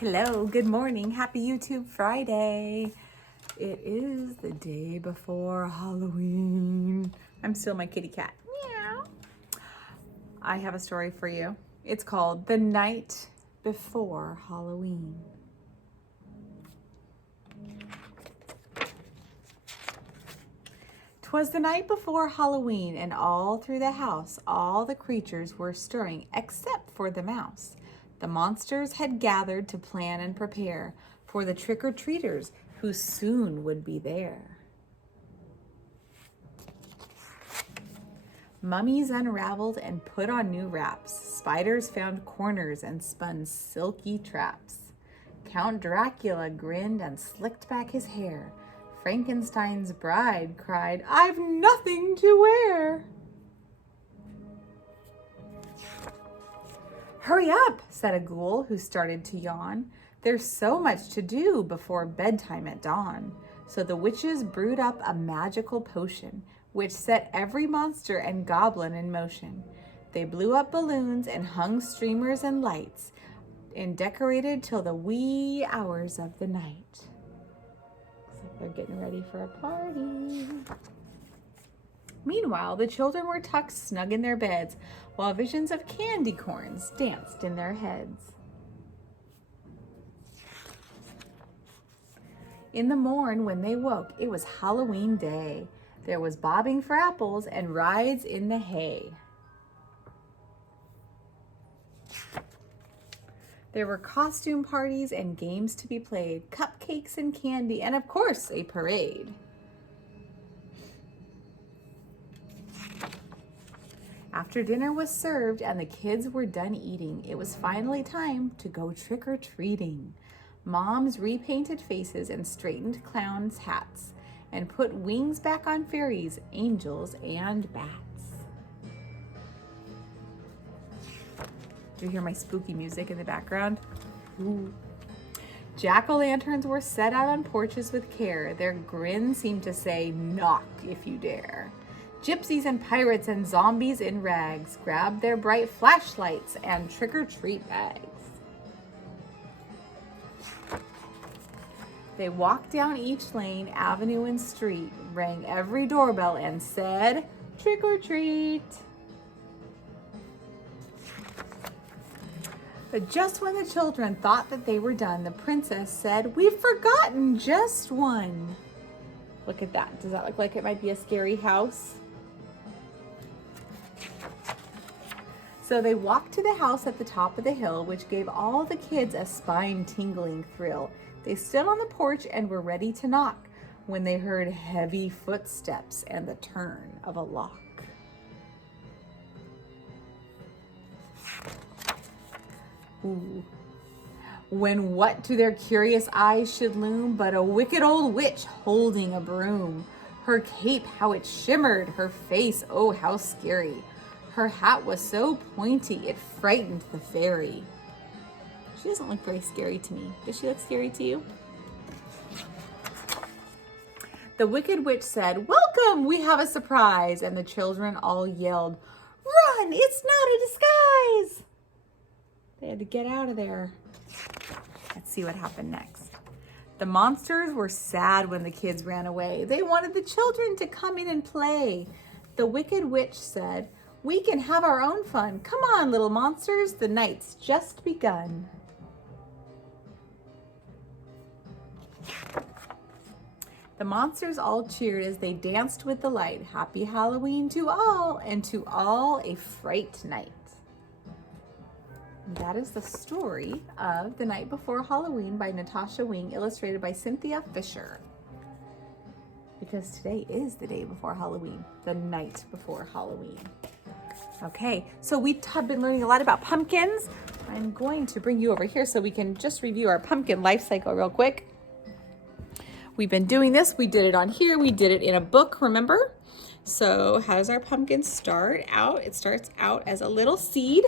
Hello, good morning. Happy YouTube Friday. It is the day before Halloween. I'm still my kitty cat. Meow. I have a story for you. It's called The Night Before Halloween. 'Twas the night before Halloween, and all through the house all the creatures were stirring except for the mouse. The monsters had gathered to plan and prepare for the trick-or-treaters who soon would be there. Mummies unraveled and put on new wraps. Spiders found corners and spun silky traps. Count Dracula grinned and slicked back his hair. Frankenstein's bride cried, "I've nothing to wear." "Hurry up," said a ghoul who started to yawn. "There's so much to do before bedtime at dawn." So the witches brewed up a magical potion, which set every monster and goblin in motion. They blew up balloons and hung streamers and lights and decorated till the wee hours of the night. They're getting ready for a party. Meanwhile, the children were tucked snug in their beds, while visions of candy corns danced in their heads. In the morn, when they woke, it was Halloween day. There was bobbing for apples and rides in the hay. There were costume parties and games to be played, cupcakes and candy, and of course, a parade. After dinner was served and the kids were done eating, it was finally time to go trick-or-treating. Moms repainted faces and straightened clowns' hats and put wings back on fairies, angels, and bats. Do you hear my spooky music in the background? Ooh. Jack-o'-lanterns were set out on porches with care. Their grin seemed to say, "Knock if you dare." Gypsies and pirates and zombies in rags grabbed their bright flashlights and trick-or-treat bags. They walked down each lane, avenue, and street, rang every doorbell, and said, "Trick-or-treat." But just when the children thought that they were done, the princess said, "We've forgotten just one." Look at that. Does that look like it might be a scary house? So they walked to the house at the top of the hill, which gave all the kids a spine-tingling thrill. They stood on the porch and were ready to knock when they heard heavy footsteps and the turn of a lock. Ooh. When what to their curious eyes should loom but a wicked old witch holding a broom. Her cape, how it shimmered, her face, oh, how scary. Her hat was so pointy, it frightened the fairy. She doesn't look very scary to me. Does she look scary to you? The wicked witch said, "Welcome, we have a surprise." And the children all yelled, "Run, it's not a disguise." They had to get out of there. Let's see what happened next. The monsters were sad when the kids ran away. They wanted the children to come in and play. The wicked witch said, "We can have our own fun. Come on, little monsters, the night's just begun." The monsters all cheered as they danced with delight. Happy Halloween to all, and to all a fright night. And that is the story of The Night Before Halloween by Natasha Wing, illustrated by Cynthia Fisher. Because today is the day before Halloween, the night before Halloween. Okay, so we have been learning a lot about pumpkins. I'm going to bring you over here so we can just review our pumpkin life cycle real quick. We've been doing this. We did it on here. We did it in a book, remember? So how does our pumpkin start out? It starts out as a little seed,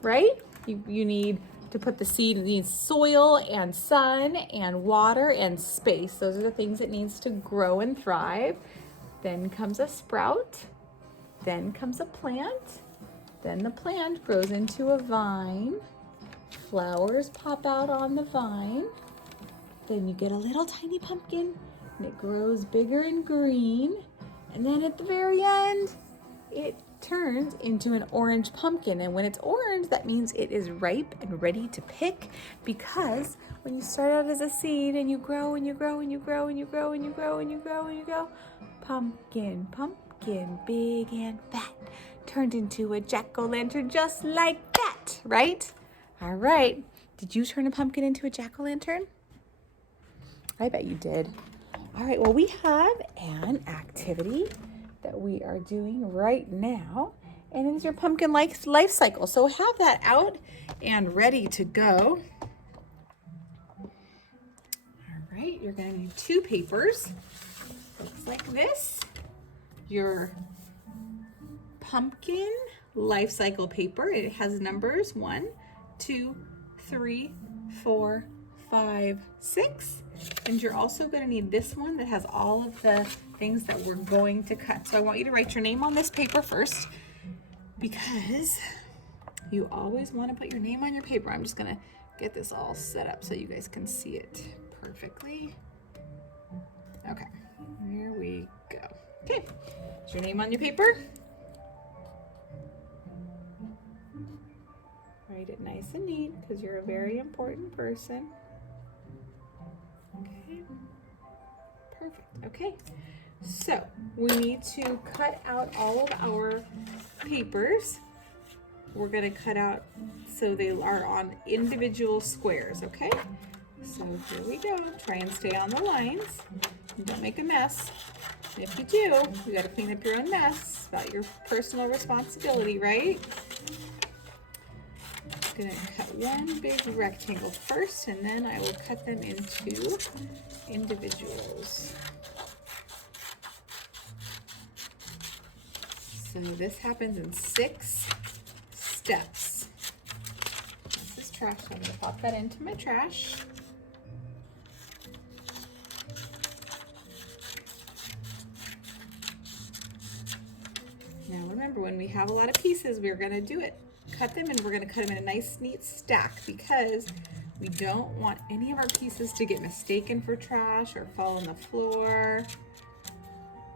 right? You need to put the seed, it needs soil and sun and water and space. Those are the things it needs to grow and thrive. Then comes a sprout. Then comes a plant. Then the plant grows into a vine. flowers pop out on the vine. Then you get a little tiny pumpkin and it grows bigger and green. And then at the very end, it turns into an orange pumpkin. And when it's orange, that means it is ripe and ready to pick, because when you start out as a seed and you grow and you grow and you grow and you grow and you grow and you grow and you grow, pumpkin, pumpkin, big and fat, turned into a jack-o'-lantern just like that, right? All right. Did you turn a pumpkin into a jack-o'-lantern? I bet you did. All right, well, we have an activity that we are doing right now, and it is your pumpkin life cycle. So have that out and ready to go. All right, you're gonna need 2 papers. Looks like this. Your pumpkin life cycle paper. It has numbers 1, 2, 3, 4, 5, 6. And you're also going to need this one that has all of the things that we're going to cut. So I want you to write your name on this paper first, because you always want to put your name on your paper. I'm just going to get this all set up so you guys can see it perfectly. Okay, here we go. Okay, is your name on your paper? Write it nice and neat, because you're a very important person. Okay, perfect. Okay, so we need to cut out all of our papers. We're going to cut out so they are on individual squares, okay? So here we go. Try and stay on the lines. Don't make a mess. And if you do, you got to clean up your own mess. It's about your personal responsibility, right? I'm going to cut one big rectangle first, and then I will cut them into individuals. So this happens in 6 steps. This is trash, so I'm going to pop that into my trash. Now remember, when we have a lot of pieces, we're going to do it. Cut them, and we're going to cut them in a nice neat stack, because we don't want any of our pieces to get mistaken for trash or fall on the floor,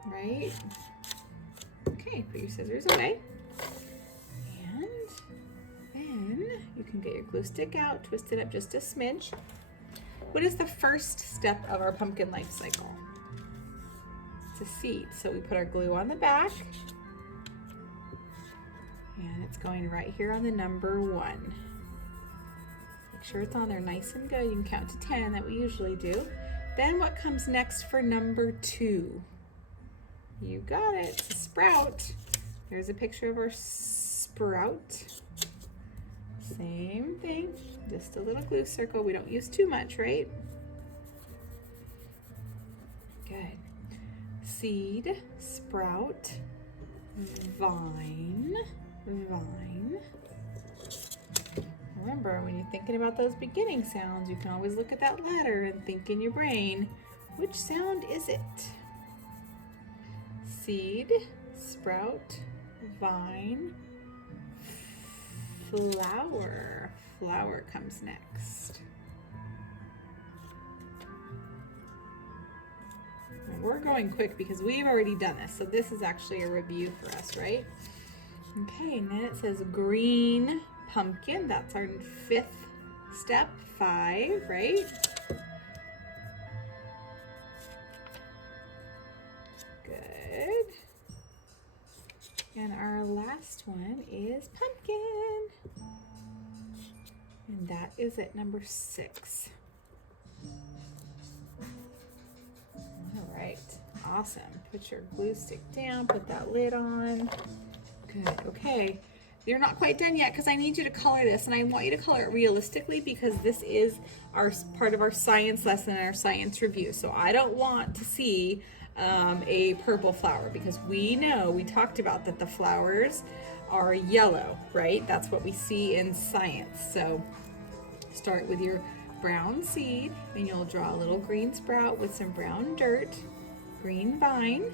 right? Okay, put your scissors away, and then you can get your glue stick out, twist it up just a smidge. What is the first step of our pumpkin life cycle? It's a seed, so we put our glue on the back. And it's going right here on the number 1. Make sure it's on there nice and good. You can count to 10 that we usually do. Then what comes next for number 2? You got it, it's a sprout. There's a picture of our sprout. Same thing, just a little glue circle. We don't use too much, right? Good. Seed, sprout, vine, vine. Remember, when you're thinking about those beginning sounds, you can always look at that letter and think in your brain, which sound is it? Seed, sprout, vine, flower. Flower comes next. And we're going quick because we've already done this, so this is actually a review for us, right? Okay, and then it says green pumpkin. That's our 5th step, 5, right? Good. And our last one is pumpkin. And that is at number 6. All right, awesome. Put your glue stick down, put that lid on. Good, okay. You're not quite done yet because I need you to color this, and I want you to color it realistically because this is our part of our science lesson and our science review. So I don't want to see a purple flower, because we know, we talked about that the flowers are yellow, right? That's what we see in science. So start with your brown seed, and you'll draw a little green sprout with some brown dirt, green vine,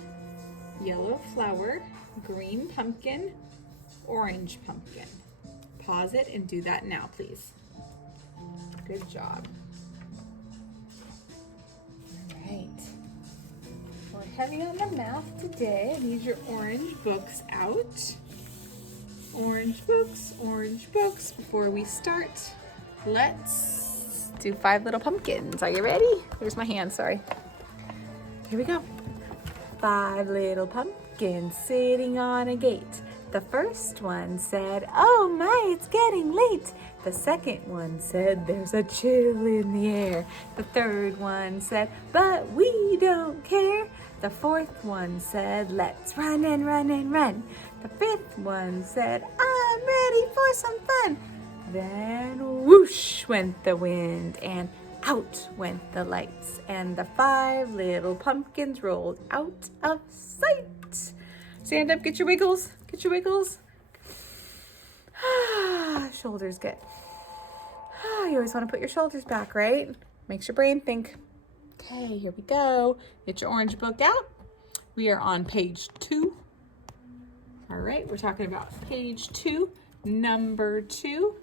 yellow flower, green pumpkin, orange pumpkin. Pause it and do that now, please. Good job. All right. We're heavy on the math today. I need your orange books out. Orange books. Before we start, let's do 5 little pumpkins. Are you ready? Here's my hand, sorry. Here we go. 5 little pumpkins sitting on a gate. The first one said, "Oh my, it's getting late." The second one said, "There's a chill in the air." The third one said, "But we don't care." The fourth one said, "Let's run and run and run." The fifth one said, "I'm ready for some fun." Then whoosh went the wind and out went the lights, and the 5 little pumpkins rolled out of sight. Stand up, get your wiggles, get your wiggles. Shoulders good. You always want to put your shoulders back, right? Makes your brain think. Okay, here we go. Get your orange book out. We are on page 2. All right, we're talking about page 2, number 2.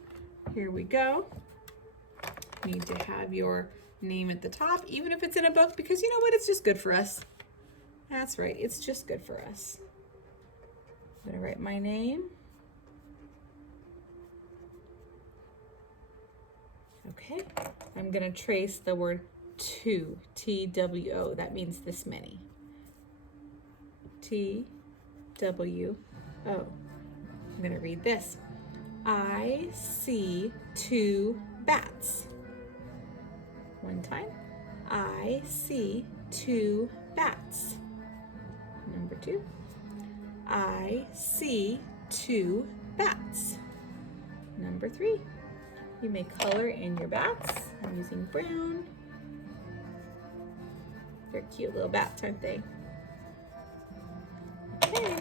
Here we go. Need to have your name at the top, even if it's in a book, because you know what? It's just good for us. That's right. It's just good for us. I'm going to write my name. Okay. I'm going to trace the word two, T-W-O. That means this many. T-W-O. I'm going to read this. I see 2 bats. One time. I see 2 bats. Number 2. I see 2 bats. Number 3. You may color in your bats. I'm using brown. They're cute little bats, aren't they? Okay.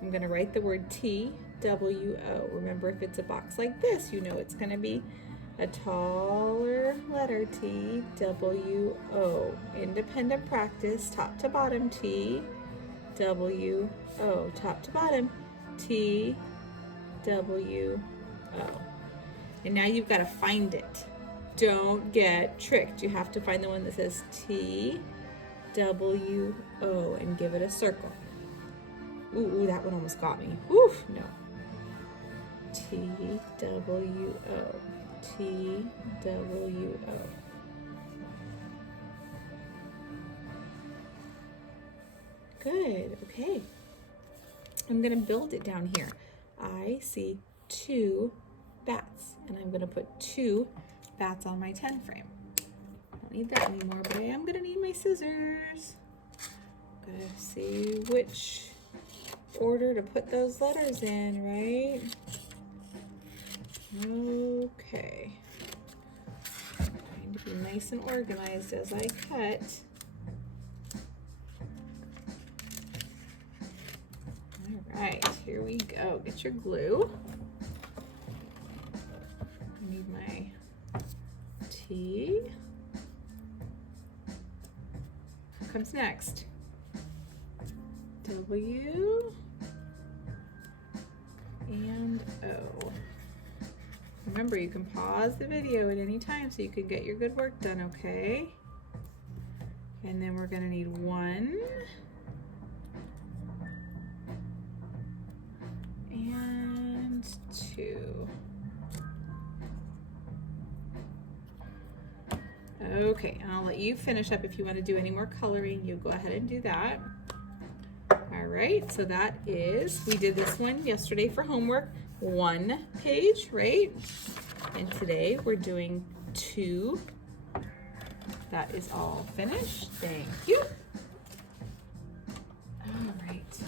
I'm going to write the word T-W-O. Remember, if it's a box like this, you know it's going to be a taller letter, T-W-O. Independent practice, top to bottom, T-W-O. Top to bottom, T-W-O. And now you've got to find it. Don't get tricked. You have to find the one that says T-W-O and give it a circle. Ooh, that one almost got me. Oof, no. T-W-O. T-W-O. Good, okay. I'm gonna build it down here. I see 2 bats, and I'm gonna put 2 bats on my 10 frame. I don't need that anymore, but I am gonna need my scissors. Gotta see which order to put those letters in, right? Okay. Trying to be nice and organized as I cut. All right, here we go. Get your glue. I need my T. What comes next? W and O. Remember, you can pause the video at any time so you can get your good work done, okay? And then we're going to need 1 and 2. Okay, and I'll let you finish up. If you want to do any more coloring, you go ahead and do that. All right, so that is, we did this one yesterday for homework, 1 page, right? And today we're doing 2. That is all finished. Thank you. All right.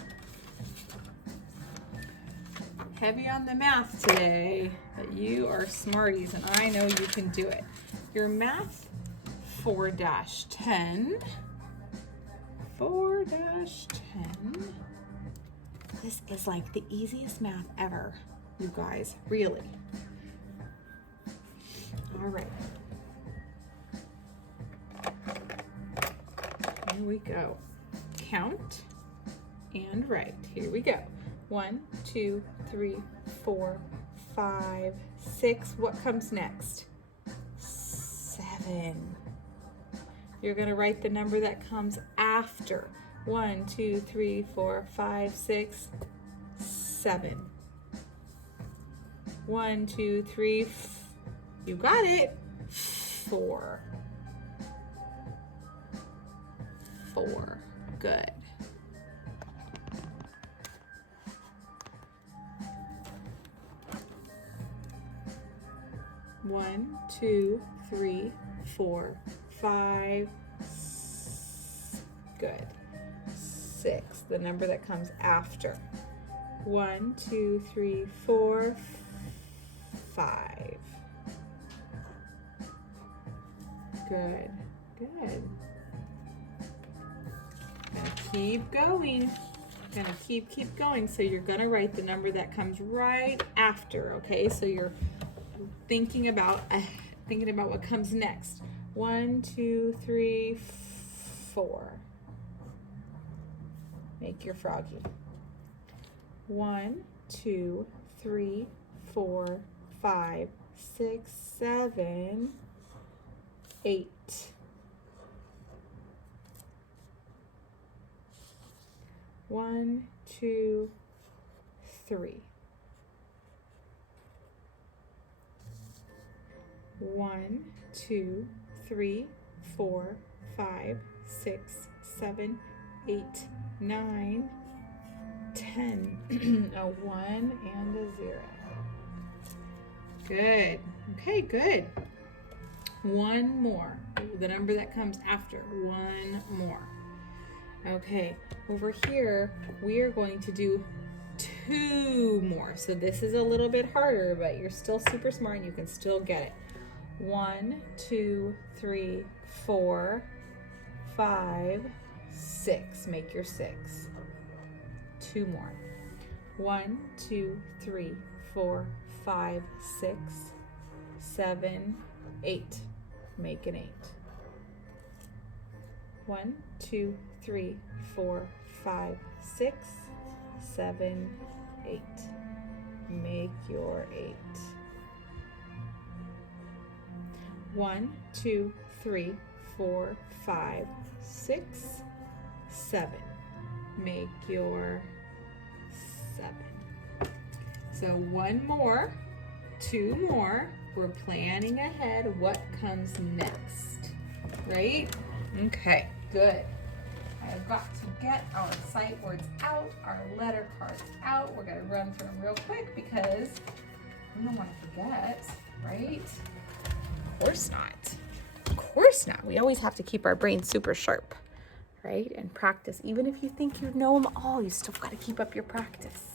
Heavy on the math today, but you are smarties and I know you can do it. Your math 4-10. 4-10. This is like the easiest math ever, you guys, really. All right. Here we go. Count and write. Here we go. 1, 2, 3, 4, 5, 6. What comes next? You're going to write the number that comes after. 1, 2, 3, 4, 5, 6, 7. 1, 2, 3, you got it. 4. 4. Good. One, 2, 3, 4, 5. Good. 6. The number that comes after. 1, 2, 3, 4, 5. Good. Good. Gonna keep going. Gonna keep going. So you're gonna write the number that comes right after. Okay. So you're thinking about what comes next. 1, 2, 3, 4. Make your froggy. 1, 2, 3, 4, 5, 6, 7, 8. 1, 2, 3. 1, 2, 3, 4, 5, 6, 7, 8, 9, 10. A 1 and a 0. Good. Okay, good. One more. The number that comes after. One more. Okay, over here, we are going to do 2 more. So this is a little bit harder, but you're still super smart and you can still get it. 1, 2, 3, 4, 5, 6. Make your 6. 2 more. 1, 2, 3, 4, 5, 6, 7, 8. Make an 8. 1, 2, 3, 4, 5, 6, 7, 8. Make your 8. 1, 2, 3, 4, 5, 6, 7. Make your 7. So 1 more, 2 more. We're planning ahead what comes next, right? Okay, good. I've got to get our sight words out, our letter cards out. We're gonna run through them real quick because we don't want to forget, right? Of course not. Of course not. We always have to keep our brain super sharp, right? And practice. Even if you think you know them all, you still got to keep up your practice.